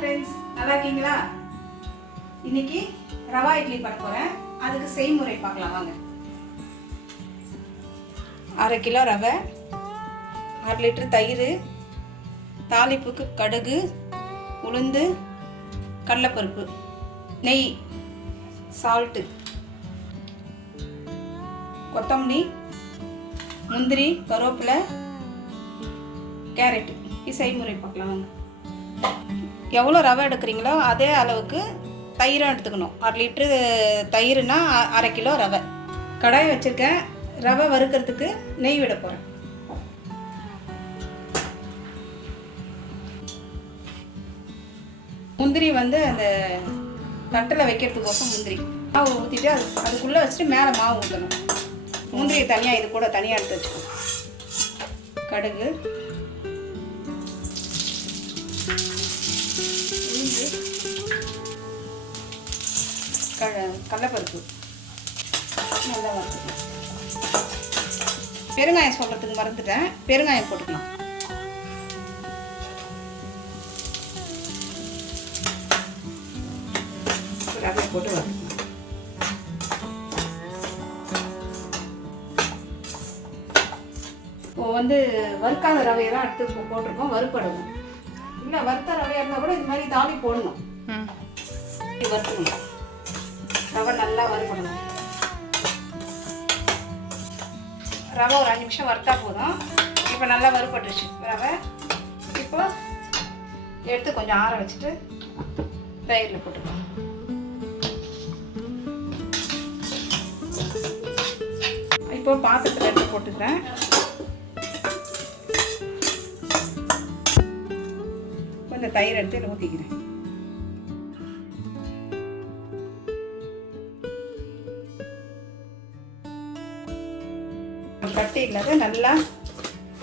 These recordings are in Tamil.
ஃப்ரெண்ட்ஸ், நல்லா இருக்கீங்களா? இன்னைக்கு ரவா இட்லி பண்ண போகிறேன். அதுக்கு செய்முறை பார்க்கலாம் வாங்க. 1/2 கிலோ ரவை, 1/2 லிட்டர் தயிர், தாளிப்புக்கு கடுகு, உளுந்து, கடலைப்பருப்பு, நெய், சால்ட்டு, கொத்தமல்லி, முந்திரி, கருவேப்பிலை, கேரட்டு. செய்முறை பார்க்கலாம் வாங்க. எவ்வளோ ரவை எடுக்கிறீங்களோ அதே அளவுக்கு தயிரும் எடுத்துக்கணும். 1/2 லிட்டரு தயிர்னா 1/2 கிலோ ரவை. கடாய் வச்சுருக்கேன். ரவை வறுக்கிறதுக்கு நெய் விட போகிறேன். முந்திரி அந்த தட்டில் வைக்கிறதுக்கோசம் முந்திரி மாவு ஊற்றிட்டு அதுக்குள்ளே வச்சுட்டு மேலே மாவு ஊற்றணும். முந்திரியை தனியாக இது கூட தனியாக எடுத்து வச்சுக்கணும். கடுகு, உளுந்து, கடலைப்பருப்பு நல்லா வறுத்துக்கலாம். பெருங்காயம் சொல்கிறதுக்கு மறந்துட்டேன், பெருங்காயம் போட்டுக்கலாம். ரவை போட்டு வறுத்துக்கலாம். இப்போ வறுக்காத ரவையை தான் எடுத்து போட்டிருக்கோம். வறுப்படணும். இல்லை வறுத்த ரவையாக இருந்தால் கூட இது மாதிரி தாளி போடணும். வறுக்கணும். ரவை நல்லா வறுப்படணும். ரவை ஒரு 5 நிமிஷம் வறுத்தா போதும். இப்போ நல்லா வறுப்பட்டுருச்சு ரவை. இப்போ எடுத்து கொஞ்சம் ஆற வச்சுட்டு தயிரில் போட்டுக்கலாம். இப்போ பாத்திரத்தில் எடுத்து போட்டுக்கிறேன். இந்த தயிர் எடுத்து இதில் ஊற்றிக்கிறேன். கட்டி இல்லாத நல்லா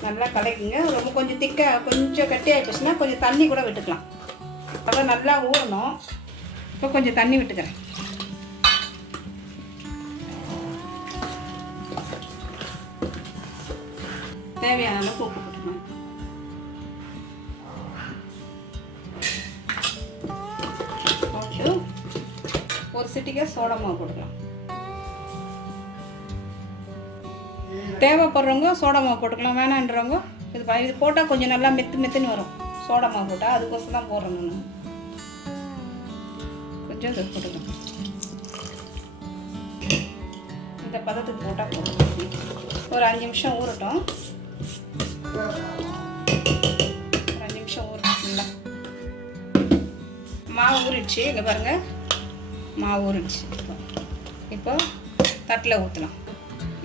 நல்லா கலக்குங்க. ரொம்ப கொஞ்சம் திக்காக கொஞ்சம் கட்டியாக போச்சுன்னா கொஞ்சம் தண்ணி கூட விட்டுக்கலாம். அப்புறம் நல்லா ஊறணும். இப்போ கொஞ்சம் தண்ணி விட்டுக்கிறேன். தேவையான அளவுக்கு உப்பு போட்டுக்கலாம். ஒரு சிட்டிக்கா சோடா மாவு போட்டுக்கலாம். தேவைப்படுறவங்க சோடா மாவு போட்டுக்கலாம். வேணான்றவங்க இது போட்டால் கொஞ்சம் நல்லா மெத்துன்னு வரும். சோடா மாவு போட்டால் அதுக்கோசம் தான் போடுறேன் நான். கொஞ்சம் இது போட்டுக்கலாம். இந்த பதத்துக்கு போட்டால் போடுறோம். ஒரு 5 நிமிஷம் ஊறட்டும். ஒரு 5 நிமிஷம் ஊறட்டுங்களா. மாவு ஊறிடுச்சு. இங்கே பாருங்கள், மாவு ஊறிடுச்சு. இப்போ தட்டில் ஊற்றலாம்.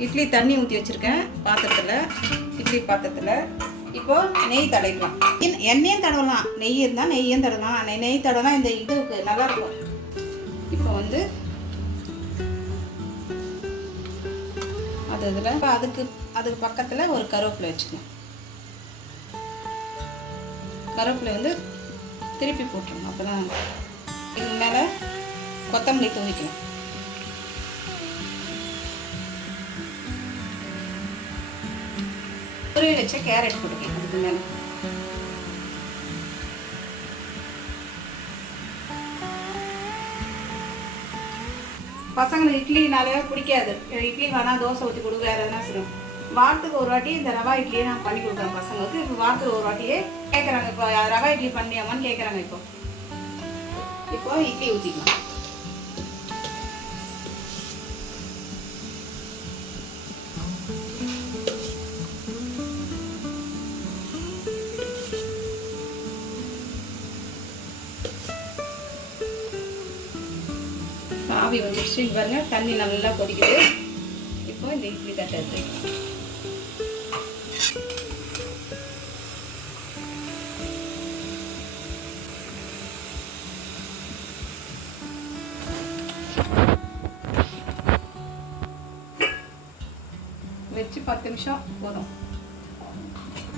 இட்லி தண்ணி ஊற்றி வச்சுருக்கேன் பாத்திரத்தில், இட்லி பாத்திரத்தில். இப்போது நெய் தடவிக்கலாம். எண்ணெயும் தடவலாம், நெய் இருந்தால் நெய்யும் தடவலாம். நெய் தடவைனா இந்த இதுக்கு நல்லாயிருக்கும். இப்போ அது இதில் அதுக்கு பக்கத்தில் ஒரு கருவேப்பிலை வச்சுக்கலாம். கருவேப்பிலை திருப்பி போட்டுருணும். அப்போ தான் இது மேலே கொத்தமல்லி தூவிக்கலாம். துருவி வச்ச கேரட் போட்டுக்கலாம் அதுக்கு மேலே. பசங்களுக்கு இட்லினாலே பிடிக்காது. இட்லி வேணா தோசை ஊற்றி கொடு, வேறு எதனா செய்யும். வாரத்துக்கு ஒரு வாட்டி இந்த ரவா இட்லியை நான் பண்ணி கொடுக்குறேன் பசங்களுக்கு. இப்போ வாரத்துக்கு ஒரு வாட்டியே கேட்குறாங்க. இப்போ ரவா இட்லி பண்ணியாமான்னு கேட்குறாங்க. இப்போ இட்லி ஊற்றிக்கலாம். ஆவி வந்துடுச்சு பாருங்க. தண்ணி நல்லா கொதிக்குது. இப்போ இந்த இட்லி தட்டை எடுத்துக்கலாம். வச்சு 10 நிமிஷம் போதும்.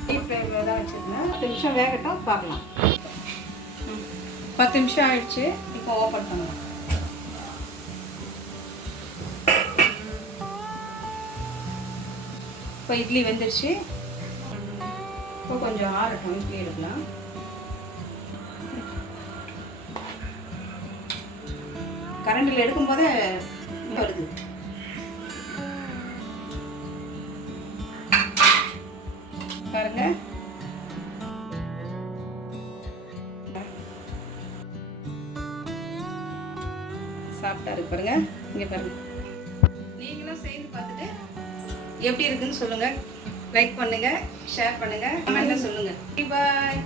டீப் ஃப்ளேமில் தான் வச்சுருந்தேன். 10 நிமிஷம் வேகட்டும், பார்க்கலாம். 10 நிமிஷம் ஆயிடுச்சு. இப்போ ஓப்பன் பண்ணலாம். இப்போ இட்லி வெந்துடுச்சு. இப்போ கொஞ்சம் ஆறட்டும். இட்லி எடுக்கலாம். கரண்டில் எடுக்கும்போதே வருது. பாருங்க, சாப்பிட்டா இருக்கு பாருங்க. இங்கே பாருங்க. நீங்களும் செய்து பார்த்துட்டு எப்படி இருக்குன்னு சொல்லுங்க. லைக் பண்ணுங்க, ஷேர் பண்ணுங்க, கமெண்ட்ல சொல்லுங்க. பாய்.